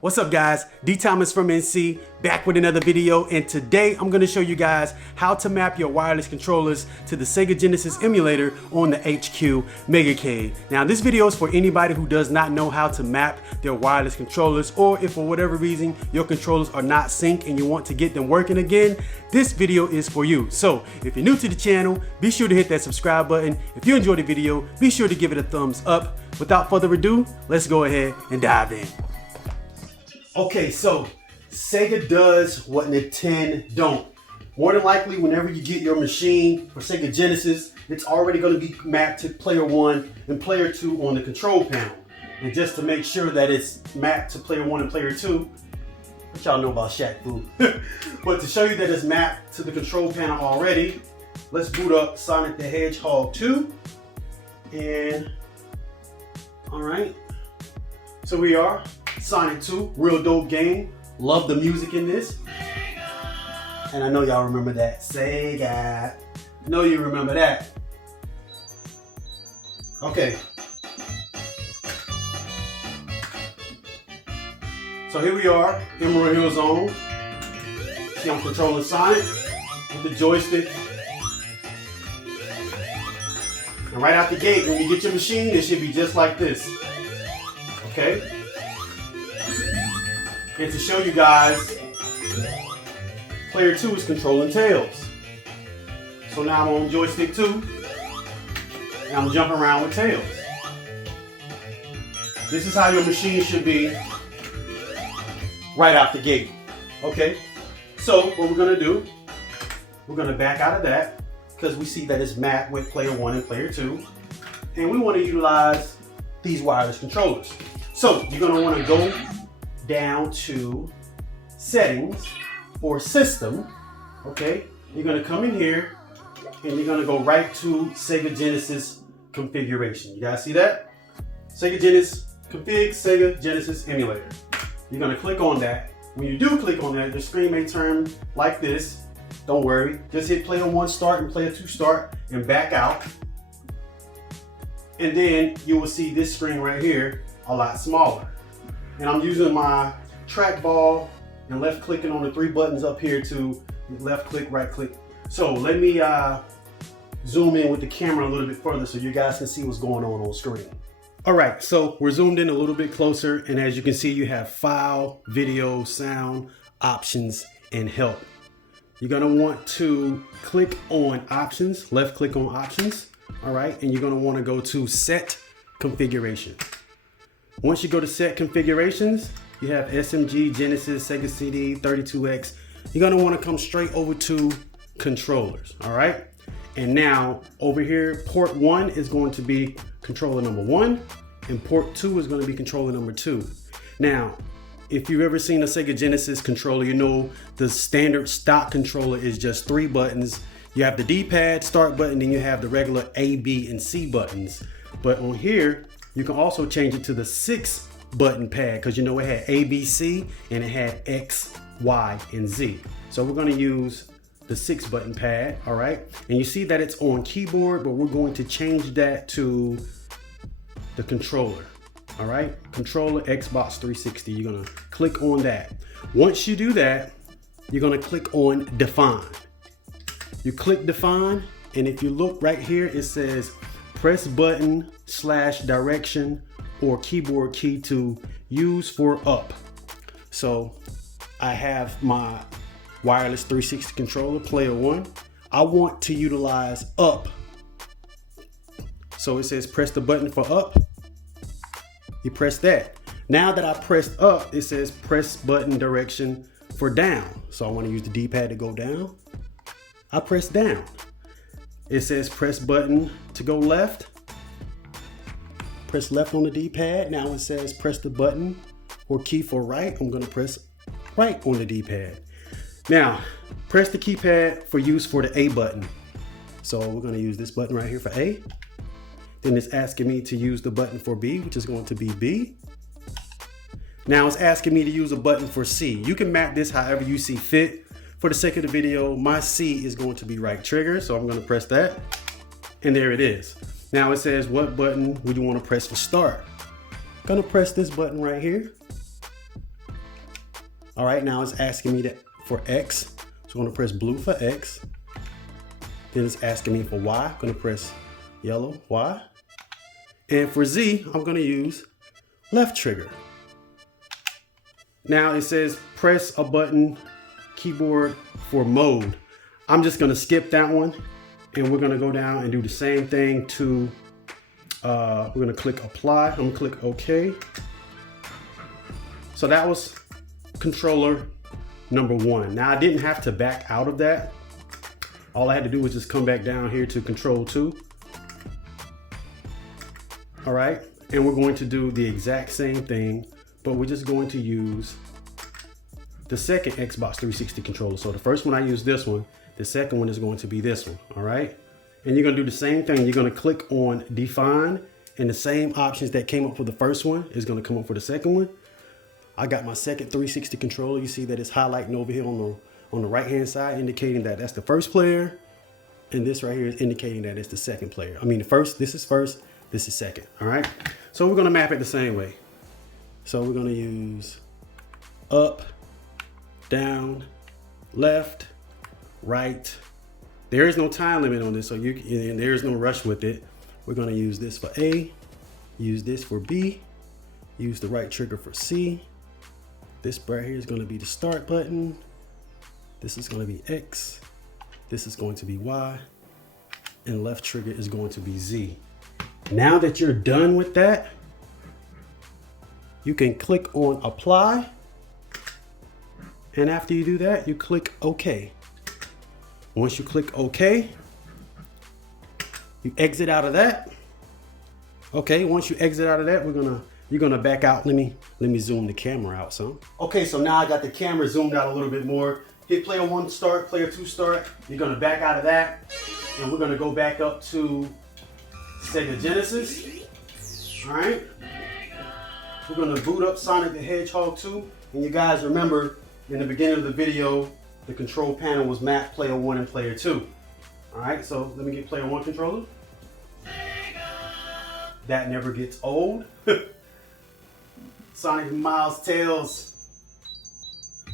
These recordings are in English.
What's up guys, D Thomas from NC, back with another video, and today I'm going to show you guys how to map your wireless controllers to the Sega Genesis emulator on the HQ Megacade. Now this video is for anybody who does not know how to map their wireless controllers, or if for whatever reason your controllers are not synced and you want to get them working again, this video is for you. So if you're new to the channel, be sure to hit that subscribe button. If you enjoyed the video, be sure to give it a thumbs up. Without further ado, let's go ahead and dive in. Okay, so Sega does what Nintendo don't. More than likely, whenever you get your machine for Sega Genesis, it's already going to be mapped to player 1 and player 2 on the control panel. And just to make sure that it's mapped to player 1 and player 2, what y'all know about Shaq Fu? But to show you that it's mapped to the control panel already, let's boot up Sonic the Hedgehog 2. And, alright, so we are. Sonic 2, real dope game. Love the music in this. And I know y'all remember that. Sega. I know you remember that. Okay. So here we are, Emerald Hill Zone. See, I'm controlling Sonic with the joystick. And right out the gate, when you get your machine, it should be just like this. Okay? And to show you guys, player 2 is controlling Tails. So now I'm on joystick 2, and I'm jumping around with Tails. This is how your machine should be right out the gate. Okay, so what we're gonna do, we're gonna back out of that because we see that it's mapped with player 1 and player 2, and we want to utilize these wireless controllers. So you're gonna want to go down to settings or system. Okay, you're going to come in here and you're going to go right to Sega Genesis configuration. You guys see that? Sega Genesis config Sega Genesis emulator. You're going to click on that. When you do click on that, the screen may turn like this. Don't worry, just hit player 1 start and player 2 start and back out, and then you will see this screen right here a lot smaller. And I'm using my trackball and left clicking on the 3 buttons up here to left click, right click. So let me zoom in with the camera a little bit further so you guys can see what's going on screen. All right, so we're zoomed in a little bit closer, and as you can see, you have file, video, sound, options, and help. You're gonna want to click on options, left click on options, all right? And you're gonna wanna go to set configuration. Once you go to set configurations, you have SMG, Genesis, Sega CD, 32X. You're gonna wanna come straight over to controllers, all right? And now over here, port 1 is going to be controller number 1, and port 2 is gonna be controller number 2. Now, if you've ever seen a Sega Genesis controller, you know the standard stock controller is just 3 buttons. You have the D-pad, start button, then you have the regular A, B, and C buttons. But on here, you can also change it to the 6 button pad because you know it had A, B, C, and it had X, Y, and Z. So we're going to use the 6 button pad, all right? And you see that it's on keyboard, but we're going to change that to the controller, all right? Controller Xbox 360. You're going to click on that. Once you do that, you're going to click on Define. You click Define, and if you look right here, it says press button / direction or keyboard key to use for up. So I have my wireless 360 controller, player 1. I want to utilize up. So it says press the button for up. You press that. Now that I pressed up, it says press button direction for down. So I want to use the D-pad to go down. I press down. It says press button to go left. Press left on the D-pad. Now it says press the button or key for right. I'm going to press right on the D-pad. Now, press the keypad for use for the A button. So we're going to use this button right here for A. Then it's asking me to use the button for B, which is going to be B. Now it's asking me to use a button for C. You can map this however you see fit. For the sake of the video, my C is going to be right trigger. So I'm going to press that. And there it is. Now it says, what button would you want to press for start? Gonna press this button right here. All right, now it's asking me for X. So I'm gonna press blue for X. Then it's asking me for Y. I'm gonna press yellow, Y. And for Z, I'm gonna use left trigger. Now it says press a button keyboard for mode. I'm just gonna skip that one, and we're gonna go down and do the same thing to, we're gonna click apply. I'm gonna click OK. So that was controller number 1. Now I didn't have to back out of that. All I had to do was just come back down here to control 2. All right, and we're going to do the exact same thing, but we're just going to use the second Xbox 360 controller. So the first one I use this one, the second one is going to be this one, all right? And you're gonna do the same thing. You're gonna click on define, and the same options that came up for the first one is gonna come up for the second one. I got my second 360 controller. You see that it's highlighting over here on the right-hand side, indicating that that's the first player. And this right here is indicating that it's the second player. I mean, this is first, this is second, all right? So we're gonna map it the same way. So we're gonna use up, down, left, right. There is no time limit on this, so and there is no rush with it. We're gonna use this for A, use this for B, use the right trigger for C. This right here is gonna be the start button. This is gonna be X. This is going to be Y. And left trigger is going to be Z. Now that you're done with that, you can click on apply. And after you do that, you click OK. Once you click OK, you exit out of that. Okay, once you exit out of that, you're gonna back out. Let me zoom the camera out some. Okay, so now I got the camera zoomed out a little bit more. Hit player 1 start, player 2 start. You're gonna back out of that, and we're gonna go back up to Sega Genesis. All right. We're gonna boot up Sonic the Hedgehog 2, and you guys remember in the beginning of the video, the control panel was mapped player 1 and player 2. All right, so let me get player 1 controller. That never gets old. Sonic Miles Tails.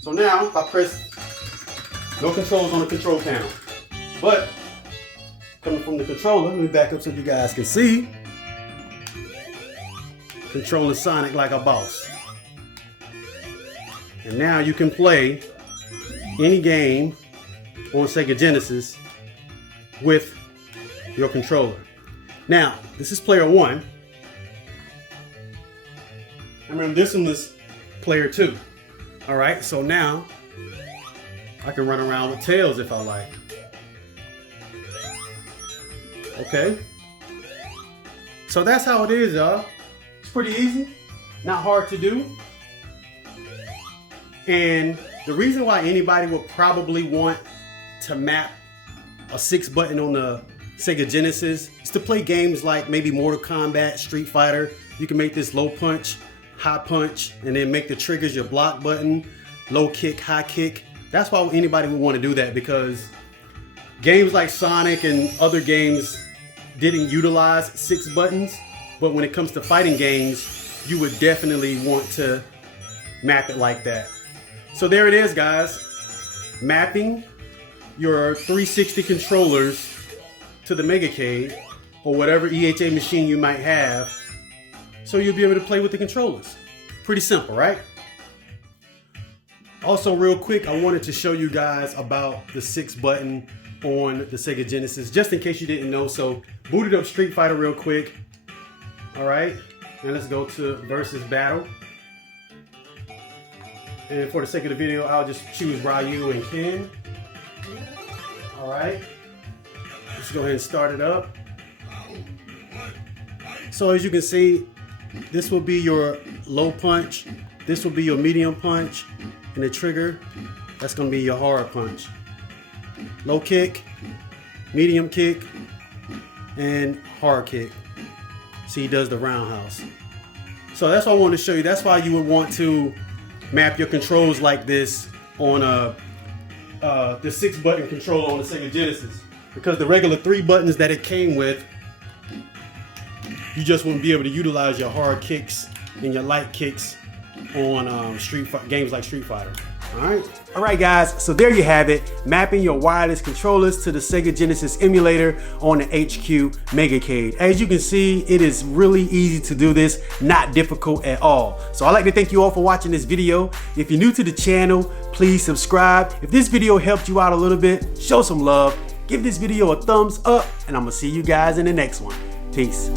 So now, if I press, no controls on the control panel. But, coming from the controller, let me back up so you guys can see. Controlling Sonic like a boss. And now you can play any game on Sega Genesis with your controller. Now, this is player 1. I remember this one was player 2. All right, so now I can run around with Tails if I like. Okay. So that's how it is, y'all. It's pretty easy, not hard to do. And the reason why anybody would probably want to map a 6 button on the Sega Genesis is to play games like maybe Mortal Kombat, Street Fighter. You can make this low punch, high punch, and then make the triggers your block button, low kick, high kick. That's why anybody would want to do that, because games like Sonic and other games didn't utilize 6 buttons. But when it comes to fighting games, you would definitely want to map it like that. So there it is, guys. Mapping your 360 controllers to the Megacade or whatever EHA machine you might have, so you'll be able to play with the controllers. Pretty simple, right? Also, real quick, I wanted to show you guys about the 6 button on the Sega Genesis, just in case you didn't know. So booted up Street Fighter real quick. All right, and let's go to versus battle. And for the sake of the video, I'll just choose Ryu and Ken. All right, let's go ahead and start it up. So as you can see, this will be your low punch, this will be your medium punch, and the trigger, that's gonna be your hard punch. Low kick, medium kick, and hard kick. See, he does the roundhouse. So that's what I wanted to show you. That's why you would want to map your controls like this on the 6 button controller on the Sega Genesis, because the regular 3 buttons that it came with, you just wouldn't be able to utilize your hard kicks and your light kicks on games like Street Fighter. All right guys, so there you have it, mapping your wireless controllers to the Sega Genesis emulator on the HQ Megacade. As you can see, it is really easy to do this, not difficult at all. So I'd like to thank you all for watching this video. If you're new to the channel, please subscribe. If this video helped you out a little bit, show some love, give this video a thumbs up, and I'm gonna see you guys in the next one. Peace.